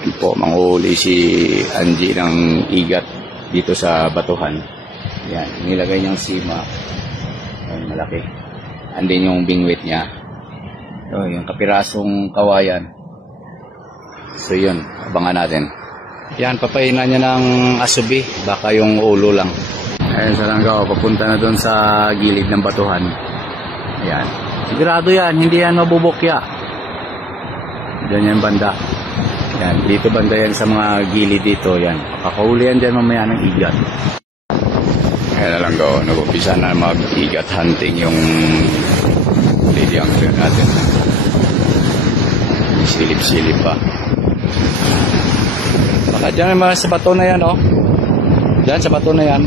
Yan po, manghuli si Angie ng igat dito sa batuhan. Yan, nilagay niyang sima. Yan, malaki. Andin yung bingwit niya. So, yung kapirasong kawayan. So yun, abangan natin. Yan, papainan niya ng asubi. Baka yung ulo lang. Ayan, sa langgaw, papunta na doon sa gilid ng batuhan. Ayan. Sigurado yan, hindi yan mabubukya. Diyan yan banda. Yan, dito banda yan sa mga gilid dito. Yan, kakahuli yan dyan mamaya ng igat. Ayan na langgaw, nag-upisa na mag-igat hunting yung lady angler natin. Silip-silip pa. Baka dyan sa bato na yan, oh. Dyan sa bato na yan.